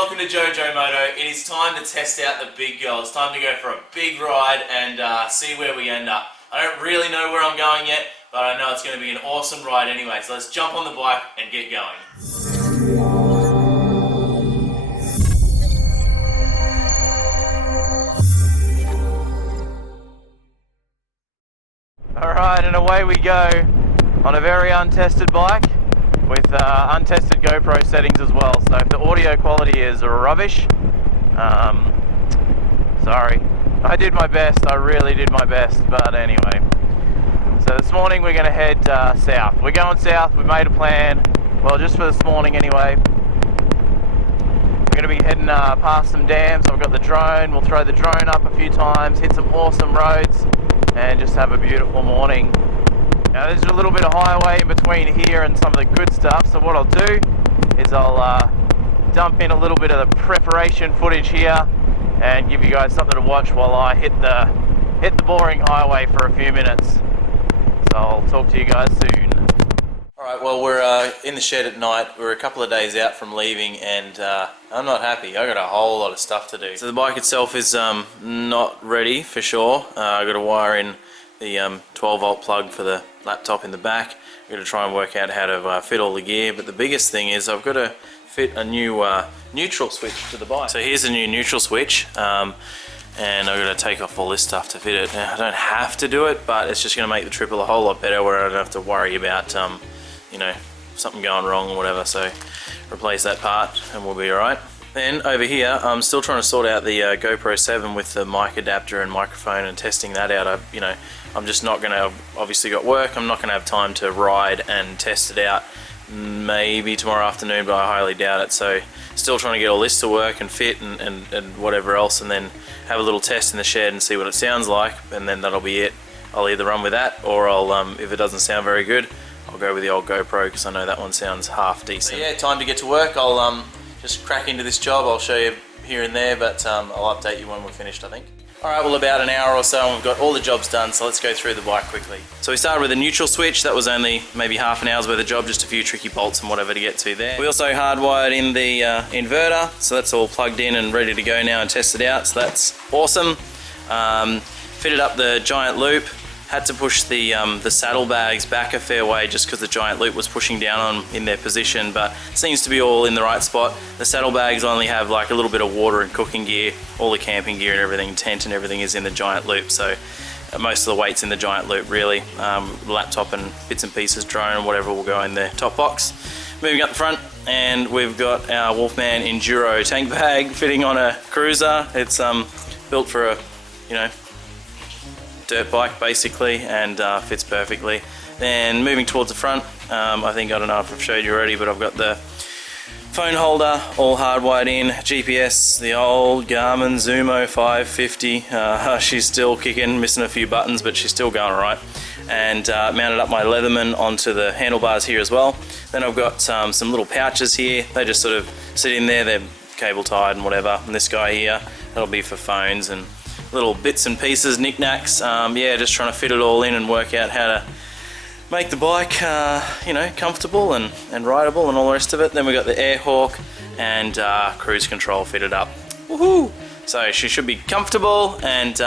welcome to JoeJoeMoto. It is time to test out the big girl. It's time to go for a big ride and see where we end up. I don't really know where I'm going yet, but I know it's going to be an awesome ride anyway. So let's jump on the bike and get going. Alright, and away we go on a very untested bike with untested GoPro settings as well. So if the audio quality is rubbish, sorry. I did my best, I really did my best, but anyway. So this morning we're going to head south. We're going south, we made a plan, well just for this morning anyway. We're going to be heading past some dams. I've got the drone, we'll throw the drone up a few times, hit some awesome roads, and just have a beautiful morning. Now there's a little bit of highway in between here and some of the good stuff, so what I'll do is I'll dump in a little bit of the preparation footage here and give you guys something to watch while I hit the boring highway for a few minutes. So I'll talk to you guys soon. Alright, well we're in the shed at night. We're a couple of days out from leaving and I'm not happy. I got a whole lot of stuff to do. So the bike itself is not ready for sure. I got to wire in the 12 volt plug for the laptop in the back. I'm going to try and work out how to fit all the gear, but the biggest thing is I've got to fit a new neutral switch to the bike. So here's a new neutral switch, and I've got to take off all this stuff to fit it. Now, I don't have to do it, but it's just going to make the trip a whole lot better where I don't have to worry about you know, something going wrong or whatever. So replace that part and we'll be alright. Then over here, I'm still trying to sort out the GoPro 7 with the mic adapter and microphone and testing that out. I'm just not going to, obviously got work, I'm not going to have time to ride and test it out. Maybe tomorrow afternoon, but I highly doubt it. So still trying to get all this to work and fit and whatever else, and then have a little test in the shed and see what it sounds like, and then that'll be it. I'll either run with that or I'll, if it doesn't sound very good, I'll go with the old GoPro because I know that one sounds half decent. So yeah, time to get to work. I'll just crack into this job. I'll show you here and there, but I'll update you when we're finished, I think. Alright, well about an hour or so and we've got all the jobs done, so let's go through the bike quickly. So we started with a neutral switch. That was only maybe half an hour's worth of job, just a few tricky bolts and whatever to get to there. We also hardwired in the inverter, so that's all plugged in and ready to go now and tested out, so that's awesome. Fitted up the giant loop. Had to push the saddlebags back a fair way just because the giant loop was pushing down on in their position, but it seems to be all in the right spot. The saddlebags only have like a little bit of water and cooking gear. All the camping gear and everything, tent and everything is in the giant loop, so most of the weight's in the giant loop really. Laptop and bits and pieces, drone and whatever will go in the top box. Moving up the front, and we've got our Wolfman Enduro tank bag fitting on a cruiser. It's built for a, you know, dirt bike basically, and fits perfectly. Then moving towards the front, I think, I don't know if I've showed you already, but I've got the phone holder all hardwired in, GPS, the old Garmin Zumo 550, she's still kicking, missing a few buttons, but she's still going alright. And mounted up my Leatherman onto the handlebars here as well. Then I've got some little pouches here, they just sort of sit in there, they're cable tied and whatever. And this guy here, that'll be for phones and little bits and pieces, knickknacks. Yeah, just trying to fit it all in and work out how to make the bike, you know, comfortable and rideable and all the rest of it. Then we got the air hawk and cruise control fitted up. Woohoo! So she should be comfortable and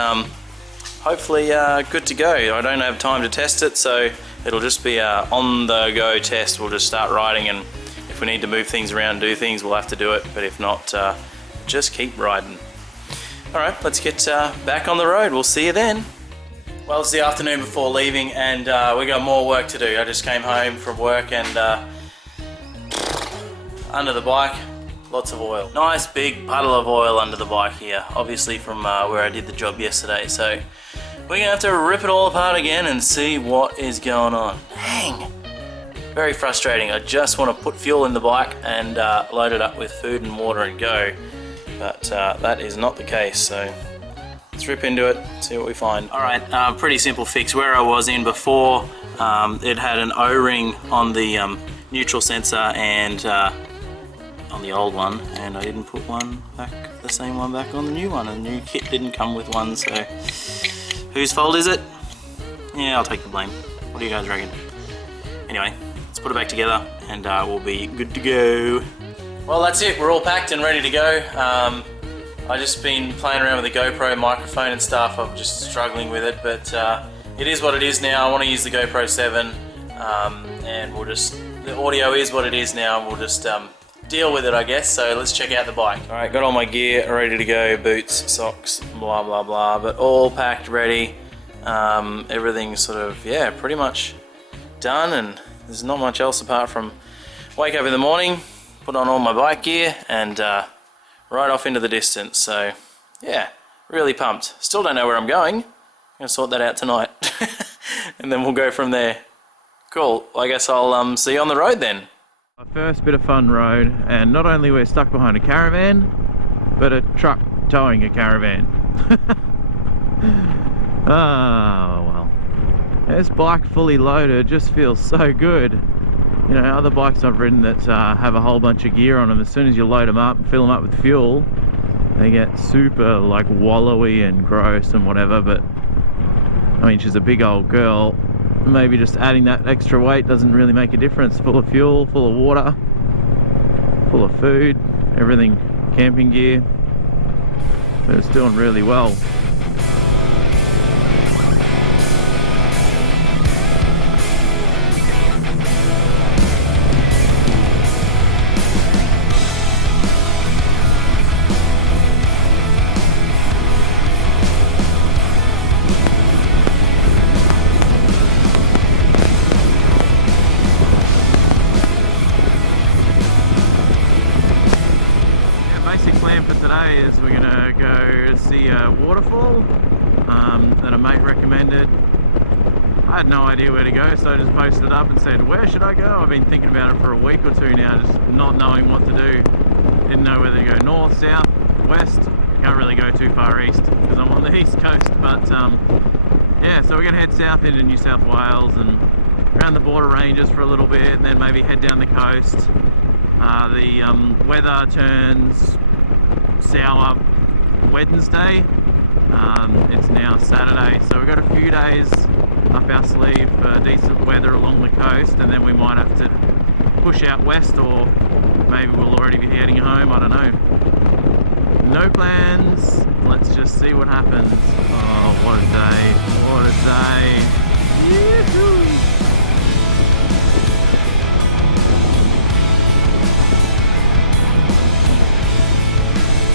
hopefully good to go. I don't have time to test it, so it'll just be a on-the-go test. We'll just start riding, and if we need to move things around, do things, we'll have to do it. But if not, just keep riding. Alright, let's get back on the road. We'll see you then. Well, it's the afternoon before leaving and we got more work to do. I just came home from work and under the bike, lots of oil. Nice big puddle of oil under the bike here, obviously from where I did the job yesterday. So we're gonna have to rip it all apart again and see what is going on. Dang! Very frustrating. I just want to put fuel in the bike and load it up with food and water and go. But that is not the case, so let's rip into it, see what we find. Alright, pretty simple fix. Where I was in before, it had an O-ring on the neutral sensor and on the old one, and I didn't put one back, the same one back on the new one, and the new kit didn't come with one, so whose fault is it? Yeah, I'll take the blame. What do you guys reckon? Anyway, let's put it back together and we'll be good to go. Well, that's it. We're all packed and ready to go. I've just been playing around with the GoPro microphone and stuff. I'm just struggling with it, but it is what it is now. I want to use the GoPro 7, and we'll just, the audio is what it is now, and we'll just deal with it, I guess. So let's check out the bike. All right, got all my gear ready to go, boots, socks, blah, blah, blah, but all packed, ready. Everything's sort of, yeah, pretty much done, and there's not much else apart from wake up in the morning, put on all my bike gear, and right off into the distance. So yeah, really pumped. Still don't know where I'm going. I'm gonna sort that out tonight and then we'll go from there. Cool, I guess I'll see you on the road then. Our first bit of fun road, and not only we're stuck behind a caravan, but a truck towing a caravan. Oh well, this bike fully loaded just feels so good. You know, other bikes I've ridden that have a whole bunch of gear on them, as soon as you load them up, fill them up with fuel, they get super like wallowy and gross and whatever. But I mean, she's a big old girl, maybe just adding that extra weight doesn't really make a difference. Full of fuel, full of water, full of food, everything, camping gear, but it's doing really well. Is we're gonna go see a waterfall that a mate recommended. I had no idea where to go, so I just posted it up and said, where should I go? I've been thinking about it for a week or two now, just not knowing what to do. Didn't know whether to go north, south, west. Can't really go too far east because I'm on the east coast, but yeah, so we're gonna head south into New South Wales and around the border ranges for a little bit, and then maybe head down the coast. The weather turns sour Wednesday. It's now Saturday, so we've got a few days up our sleeve for decent weather along the coast, and then we might have to push out west, or maybe we'll already be heading home. I don't know. No plans. Let's just see what happens. Oh, what a day. What a day. Yee-hoo.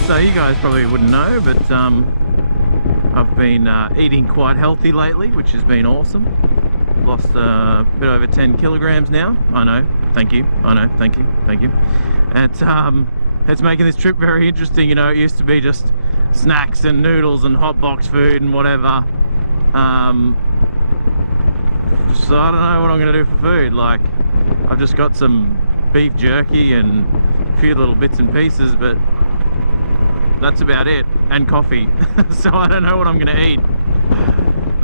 So you guys probably wouldn't know, but I've been eating quite healthy lately, which has been awesome. Lost a bit over 10 kilograms now. I know, thank you. I know, thank you, thank you. And it's making this trip very interesting. You know, it used to be just snacks and noodles and hot box food and whatever. So I don't know what I'm gonna do for food. Like, I've just got some beef jerky and a few little bits and pieces, but that's about it, and coffee. So I don't know what I'm gonna eat.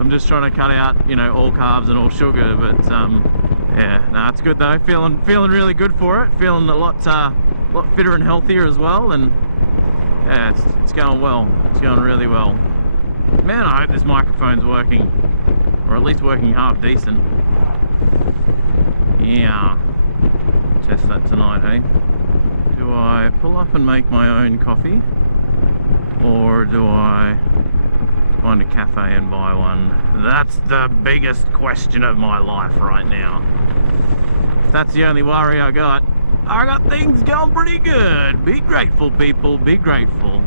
I'm just trying to cut out, you know, all carbs and all sugar, but yeah, no, it's good though. Feeling really good for it. Feeling a lot fitter and healthier as well, and yeah, it's going well. It's going really well. Man, I hope this microphone's working, or at least working half decent. Yeah, test that tonight, hey? Do I pull up and make my own coffee? Or do I find a cafe and buy one? That's the biggest question of my life right now. If that's the only worry I got things going pretty good. Be grateful, people, be grateful.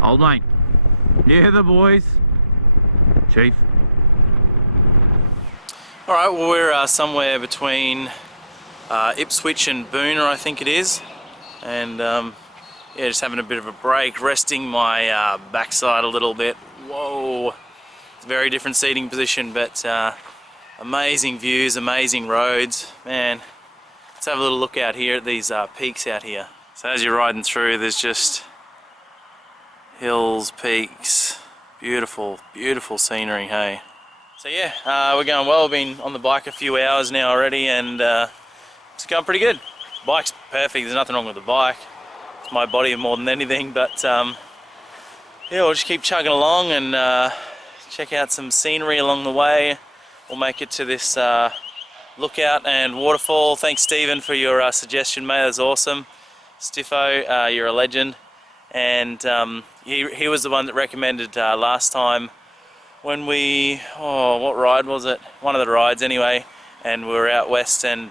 Old mate, you hear the boys? Chief. Alright, well, we're somewhere between Ipswich and Boona, I think it is, and yeah, just having a bit of a break, resting my backside a little bit. Whoa, it's a very different seating position, but amazing views, amazing roads, man. Let's have a little look out here at these peaks out here. So as you're riding through, there's just hills, peaks, beautiful, beautiful scenery, hey. So yeah, we're going well. We've been on the bike a few hours now already, and it's going pretty good. Bike's perfect, there's nothing wrong with the bike. It's my body more than anything, but yeah, we'll just keep chugging along and check out some scenery along the way. we'll make it to this lookout and waterfall. Thanks, Stephen, for your suggestion, mate. That's awesome. Stiffo, you're a legend. And he was the one that recommended last time when we, what ride was it? One of the rides anyway. And we were out west and,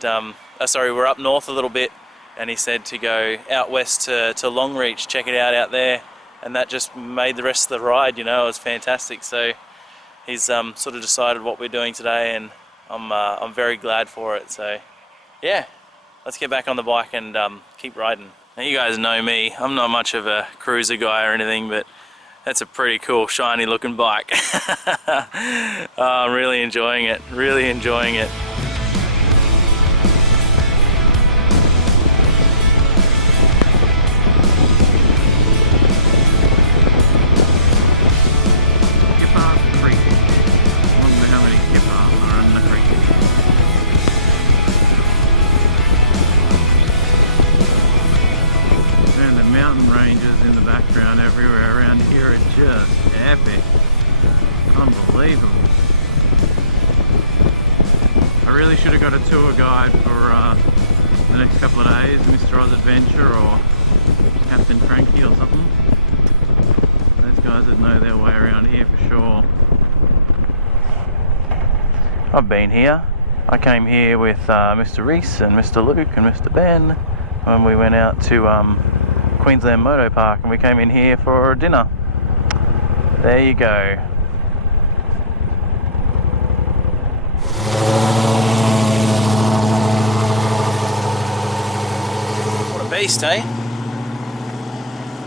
sorry, we're up north a little bit. And he said to go out west to Longreach, check it out there. And that just made the rest of the ride, you know, it was fantastic. So he's sort of decided what we're doing today, and I'm very glad for it. So yeah, let's get back on the bike and keep riding. Now you guys know me, I'm not much of a cruiser guy or anything, but that's a pretty cool shiny looking bike. I'm really enjoying it, really enjoying it. Ranges in the background everywhere around here are just epic. Unbelievable. I really should have got a tour guide for the next couple of days, Mr. Oz Adventure or Captain Frankie or something. Those guys that know their way around here for sure. I've been here. I came here with Mr. Reese and Mr. Luke and Mr. Ben when we went out to Queensland Moto Park, and we came in here for dinner. There you go. What a beast, eh?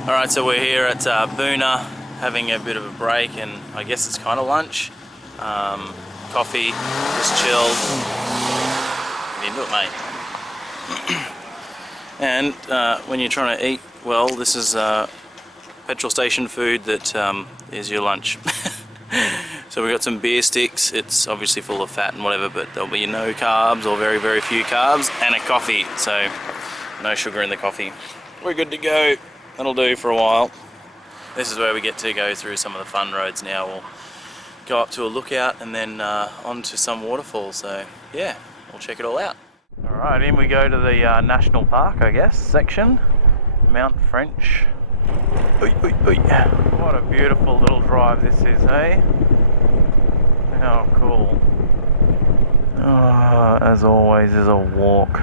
Alright, so we're here at Pomona having a bit of a break, and I guess it's kind of lunch. Coffee, just chilled. Get into it, mate. And when you're trying to eat well, this is petrol station food that is your lunch. So we've got some beer sticks. It's obviously full of fat and whatever, but there'll be no carbs or very, very few carbs, and a coffee. So no sugar in the coffee. We're good to go. That'll do for a while. This is where we get to go through some of the fun roads now. We'll go up to a lookout and then onto some waterfalls. So yeah, we'll check it all out. Alright, in we go to the National Park, I guess, section. Mount French. Oy, oy, oy. What a beautiful little drive this is, hey? How cool. Oh, as always is a walk.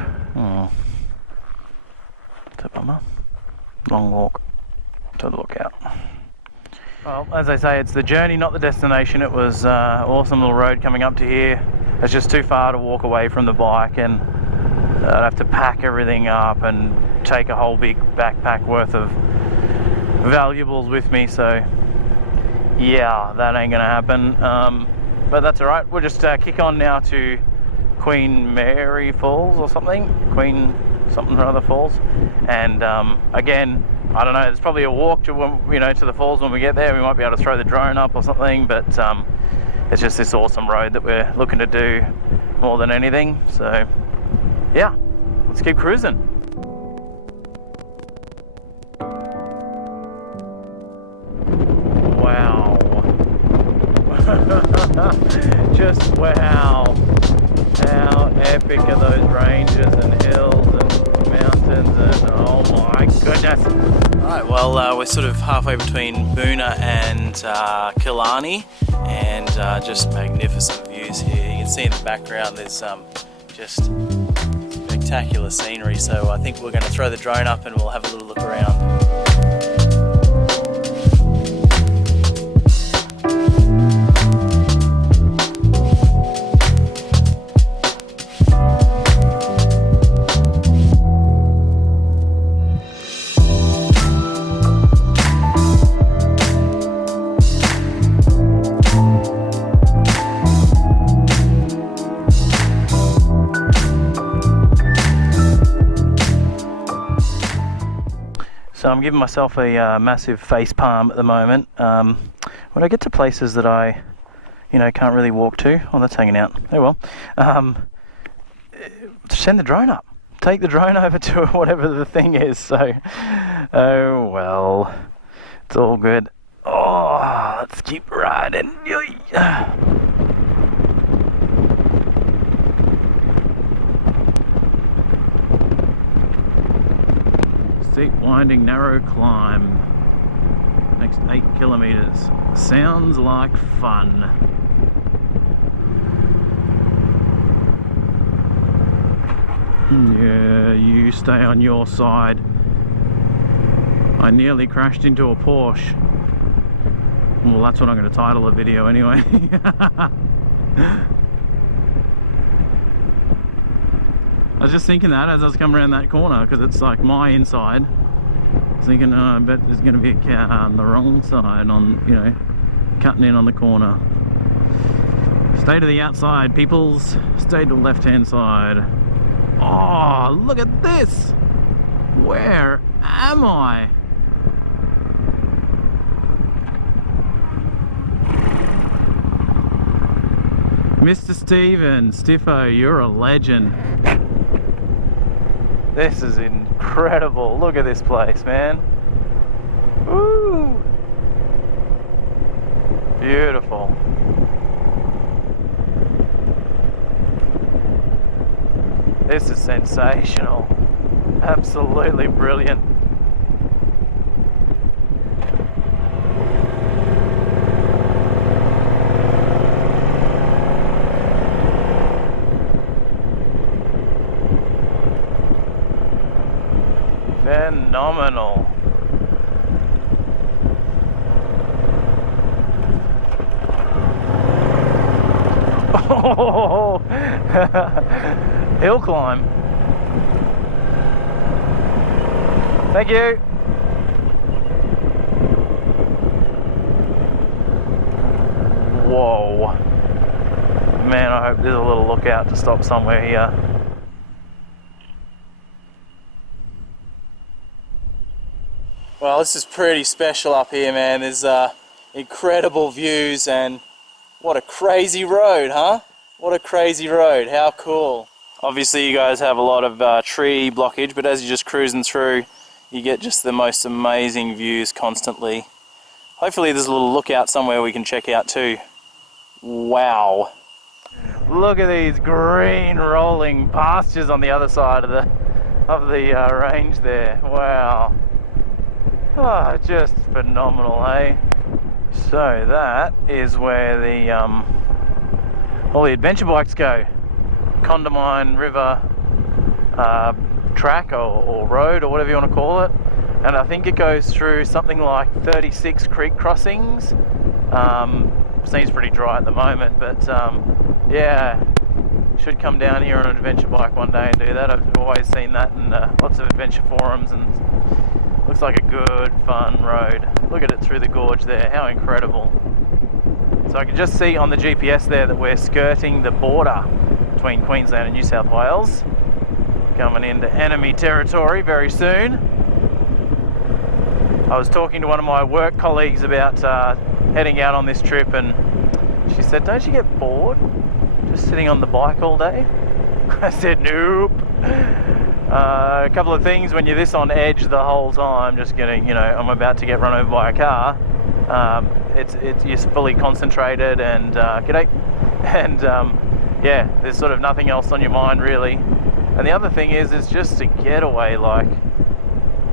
It's a bummer. Long walk to the lookout. Well, as I say, it's the journey, not the destination. It was an awesome little road coming up to here. It's just too far to walk away from the bike, and I'd have to pack everything up and take a whole big backpack worth of valuables with me, so yeah, that ain't gonna happen. But that's alright. We'll just kick on now to Queen Mary Falls or something. Queen something or other falls. And again, I don't know, there's probably a walk to, to the falls when we get there. We might be able to throw the drone up or something, but it's just this awesome road that we're looking to do more than anything. So yeah, let's keep cruising. Wow. Just wow. How epic are those ranges and hills and mountains, and oh my goodness. Alright, well we're sort of halfway between Pomona and Killarney, and just magnificent views here. You can see in the background there's just spectacular scenery, so I think we're going to throw the drone up and we'll have a little look around. So I'm giving myself a massive face palm at the moment. When I get to places that I, can't really walk to, oh, that's hanging out. Oh well. Send the drone up. Take the drone over to whatever the thing is. So, oh well, it's all good. Oh, let's keep riding. steep, winding, narrow climb. Next 8 kilometers. Sounds like fun. Yeah, you stay on your side. I nearly crashed into a Porsche. Well, that's what I'm going to title the video anyway. I was just thinking that as I was coming around that corner, because it's like my inside. I was thinking, oh, I bet there's going to be a car on the wrong side, on, you know, cutting in on the corner. Stay to the outside, peoples. Stay to the left-hand side. Oh, look at this! Where am I? Mr. Steven, Stiffo, you're a legend. This is incredible. Look at this place, man. Woo! Beautiful. This is sensational. Absolutely brilliant. Phenomenal. Oh, hill climb. Thank you. Whoa. Man, I hope there's a little lookout to stop somewhere here. Well, this is pretty special up here, man. There's incredible views, and what a crazy road, huh? What a crazy road. How cool. Obviously you guys have a lot of tree blockage, but as you're just cruising through, you get just the most amazing views constantly. Hopefully there's a little lookout somewhere we can check out too. Wow. Look at these green rolling pastures on the other side of the range there. Wow. Oh, just phenomenal, hey? So that is where the all the adventure bikes go. Condamine River track or road or whatever you want to call it. And I think it goes through something like 36 creek crossings. Seems pretty dry at the moment, but yeah, should come down here on an adventure bike one day and do that. I've always seen that in lots of adventure forums, and looks like a good fun road. Look at it through the gorge there, how incredible. So I can just see on the GPS there that we're skirting the border between Queensland and New South Wales, coming into enemy territory very soon. I was talking to one of my work colleagues about heading out on this trip, and she said, don't you get bored just sitting on the bike all day? I said, nope. A couple of things when you're this on edge the whole time, just getting, you know, I'm about to get run over by a car. You're fully concentrated and g'day, and yeah, there's sort of nothing else on your mind really. And the other thing is just a getaway. Like,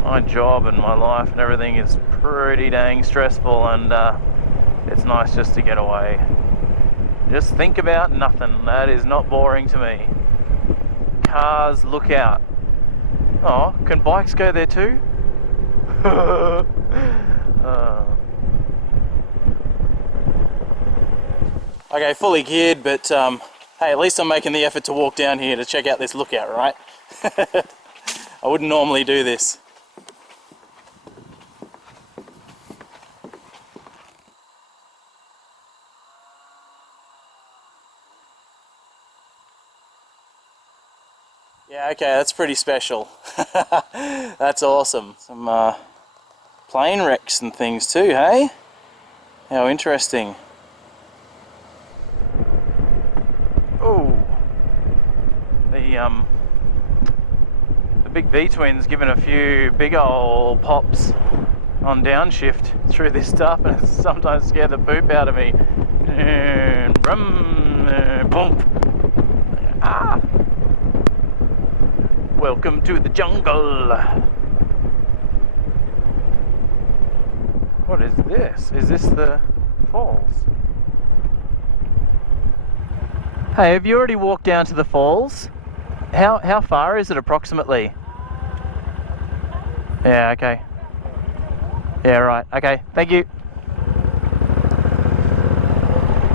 my job and my life and everything is pretty dang stressful, and it's nice just to get away. Just think about nothing. That is not boring to me. Cars, look out. Oh, can bikes go there too? Okay, fully geared, but hey, at least I'm making the effort to walk down here to check out this lookout, right? I wouldn't normally do this. Yeah, okay, that's pretty special. That's awesome. Some plane wrecks and things too, hey? How interesting. Oh, the big V-twin's given a few big old pops on downshift through this stuff, and it's sometimes scared the poop out of me. And boom. Ah. Welcome to the jungle. What is this? Is this the falls? Hey, have you already walked down to the falls? How far is it approximately? Yeah, okay. Yeah, right. Okay, thank you.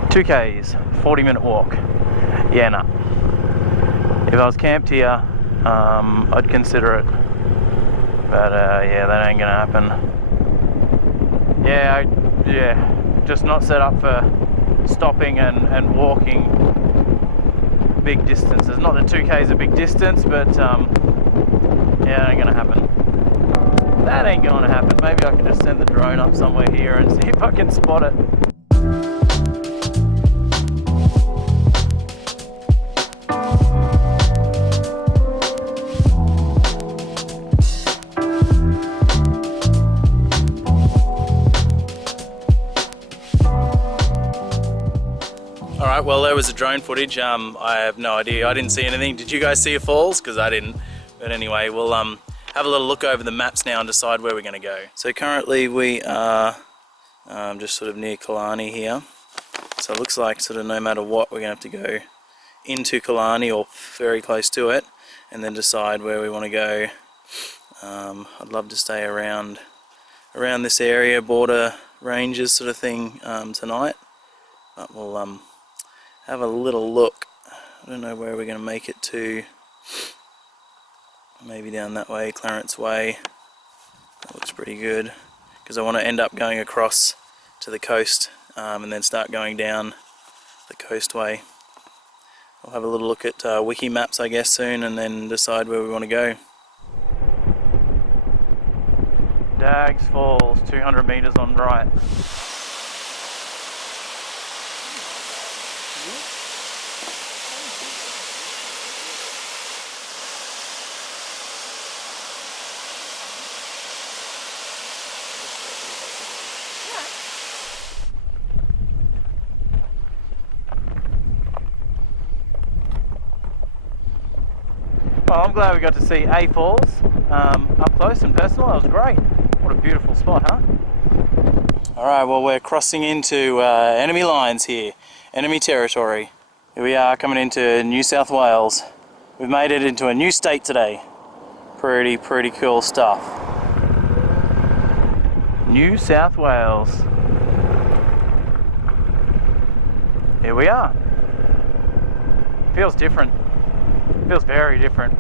2 Ks, 40-minute walk. Yeah, nah. If I was camped here, I'd consider it. But yeah, that ain't gonna happen. Yeah, just not set up for stopping and walking big distances. Not that 2 K is a big distance, but yeah, that ain't gonna happen. That ain't gonna happen. Maybe I can just send the drone up somewhere here and see if I can spot it. Alright, well there was the drone footage. I have no idea. I didn't see anything. Did you guys see a falls? Because I didn't. But anyway, we'll have a little look over the maps now and decide where we're going to go. So currently we are just sort of near Killarney here. So it looks like sort of no matter what, we're going to have to go into Killarney or very close to it and then decide where we want to go. I'd love to stay around this area, border ranges sort of thing tonight. But we'll have a little look. I don't know where we're going to make it to. Maybe down that way, Clarence Way. That looks pretty good. Because I want to end up going across to the coast and then start going down the coastway. I'll have a little look at wiki maps I guess soon and then decide where we want to go. Dags Falls, 200 meters on right. Well, I'm glad we got to see A Falls up close and personal. That was great. What a beautiful spot, huh? Alright, well we're crossing into enemy lines here. Enemy territory. Here we are coming into New South Wales. We've made it into a new state today. Pretty cool stuff. New South Wales. Here we are. Feels different. Feels very different.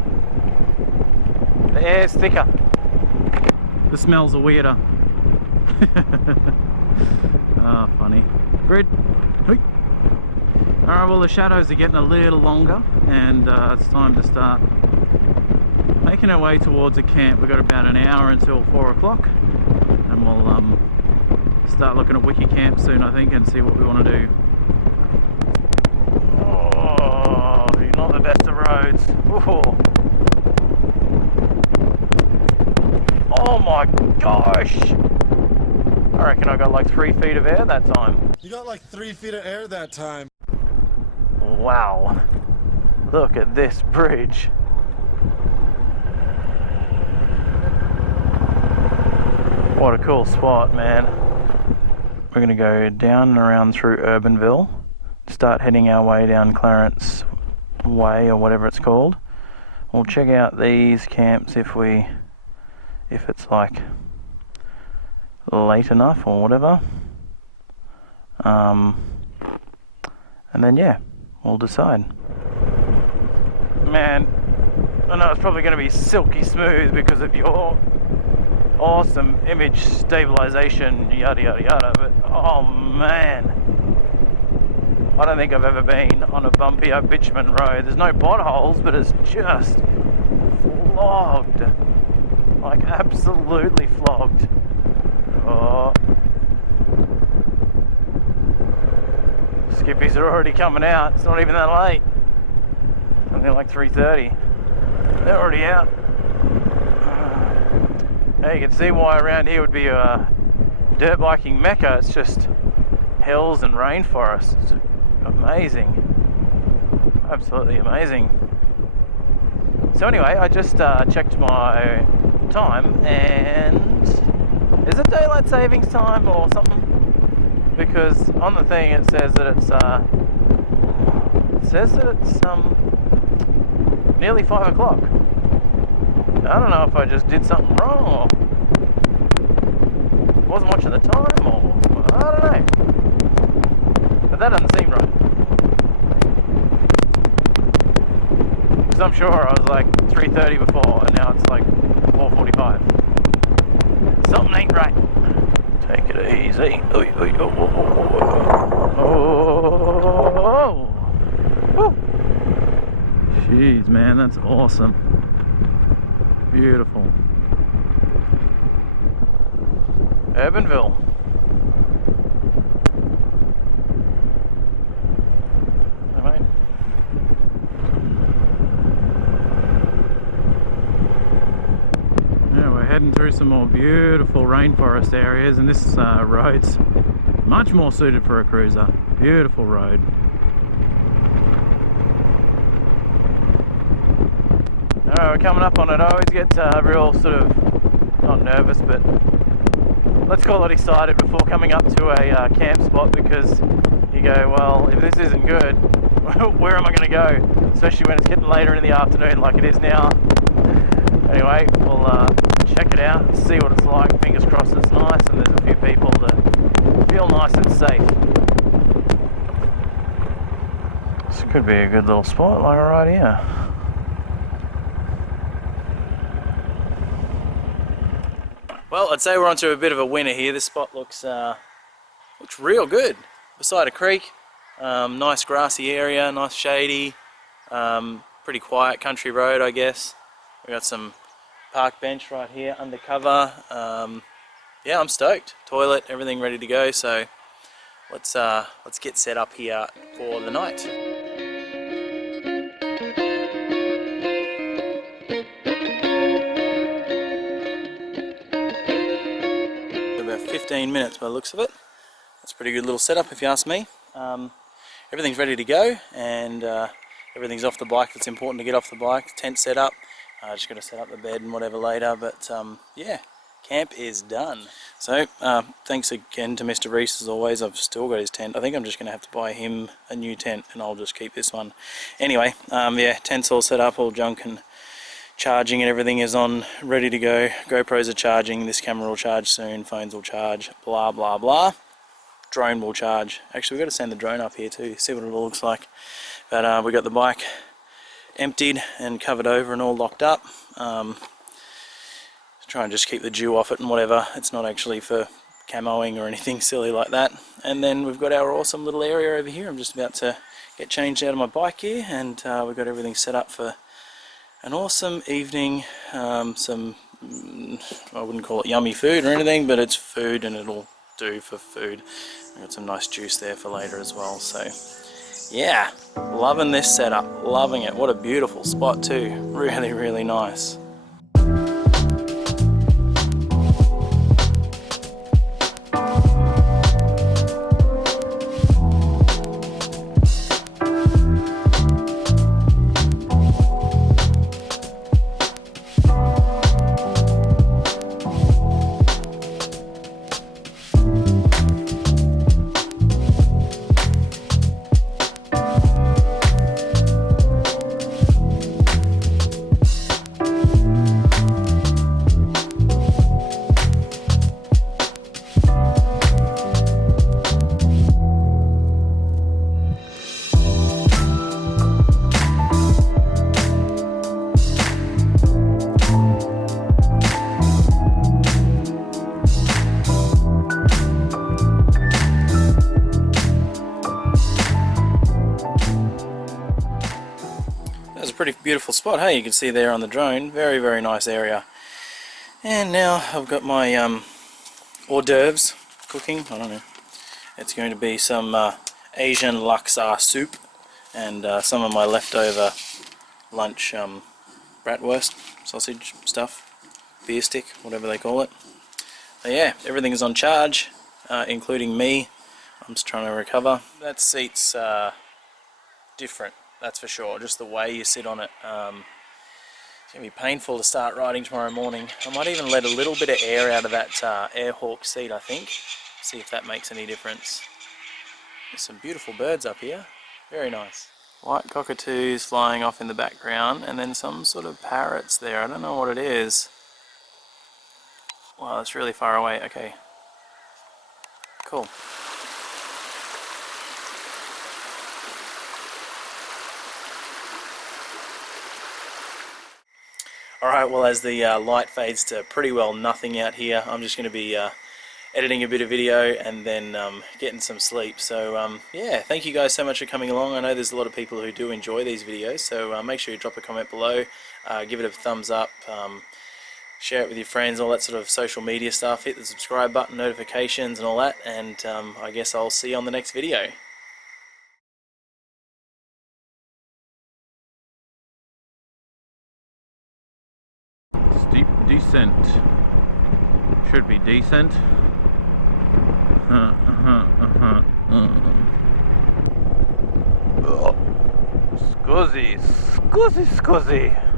The air's thicker. The smells are weirder. Oh, funny. Grid. Alright, well the shadows are getting a little longer and it's time to start making our way towards a camp. We've got about an hour until 4 o'clock and we'll start looking at wiki camp soon I think and see what we want to do. Not the best of roads. Ooh. Oh my gosh! I reckon I got like 3 feet of air that time. You got like 3 feet of air that time. Wow. Look at this bridge. What a cool spot, man. We're going to go down and around through Urbanville. Start heading our way down Clarence Way or whatever it's called. We'll check out these camps if it's like late enough or whatever, and then yeah, we'll decide. Man, I know it's probably going to be silky smooth because of your awesome image stabilization, yada yada yada, but oh man, I don't think I've ever been on a bumpy bitumen road. There's no potholes, but it's just flogged. Like absolutely flogged. Oh. Skippies are already coming out. It's not even that late. Only like 3:30. They're already out. Now you can see why around here would be a dirt biking mecca. It's just hills and rainforests. It's amazing. Absolutely amazing. So anyway, I just checked my time and Is it daylight savings time or something? Because on the thing it says that it's nearly 5 o'clock. I don't know if I just did something wrong or wasn't watching the time or I don't know. But that doesn't seem right. Because I'm sure I was like 3:30 before and now it's like 4:45. Something ain't right. Take it easy. Oh. Jeez, man, that's awesome. Beautiful. Urbanville. All right. Yeah, we're heading through some more beautiful rainforest areas, and this road's much more suited for a cruiser. Beautiful road. We're coming up on it. I always get real sort of, not nervous, but let's call it excited before coming up to a camp spot, because you go, well, if this isn't good, where am I going to go? Especially when it's getting later in the afternoon like it is now. Anyway, we'll check it out and see what it's like. Fingers crossed it's nice and there's a few people that feel nice and safe. This could be a good little spot, like right here. Well, I'd say we're onto a bit of a winner here. This spot looks real good. Beside a creek, nice grassy area, nice shady, pretty quiet country road, I guess. We got some park bench right here, undercover. Yeah, I'm stoked. Toilet, everything ready to go. So let's get set up here for the night. About 15 minutes by the looks of it. That's a pretty good little setup if you ask me. Everything's ready to go, and everything's off the bike that's important to get off the bike. Tent set up. Just got to set up the bed and whatever later, but yeah, camp is done. So thanks again to Mr. Reese as always. I've still got his tent. I think I'm just going to have to buy him a new tent and I'll just keep this one. Anyway, yeah, tent's all set up, all junk and charging, and everything is on, ready to go. GoPros are charging, this camera will charge soon, phones will charge, blah blah blah. Drone will charge. Actually, we've got to send the drone up here too, see what it all looks like. But we got the bike emptied and covered over and all locked up. Try and just keep the dew off it and whatever. It's not actually for camoing or anything silly like that. And then we've got our awesome little area over here. I'm just about to get changed out of my bike here, and we've got everything set up for an awesome evening. Some, I wouldn't call it yummy food or anything, but it's food and it'll do for food. I've got some nice juice there for later as well. So yeah, loving this setup, loving it. What a beautiful spot too, really, really nice. Pretty beautiful spot, hey, you can see there on the drone. Very, very nice area. And now I've got my hors d'oeuvres cooking. I don't know, it's going to be some Asian laksa soup and some of my leftover lunch bratwurst sausage stuff, beer stick, whatever they call it. But yeah, everything is on charge, including me. I'm just trying to recover. That seat's different, that's for sure. Just the way you sit on it. It's going to be painful to start riding tomorrow morning. I might even let a little bit of air out of that Airhawk seat, I think. See if that makes any difference. There's some beautiful birds up here. Very nice. White cockatoos flying off in the background, and then some sort of parrots there. I don't know what it is. Wow, it's really far away. Okay. Cool. Alright, well, as the light fades to pretty well nothing out here, I'm just going to be editing a bit of video and then getting some sleep. So yeah, thank you guys so much for coming along. I know there's a lot of people who do enjoy these videos, so make sure you drop a comment below, give it a thumbs up, share it with your friends, all that sort of social media stuff. Hit the subscribe button, notifications and all that, and I guess I'll see you on the next video. Steep descent. Should be decent. Scusi, scusi, scusi.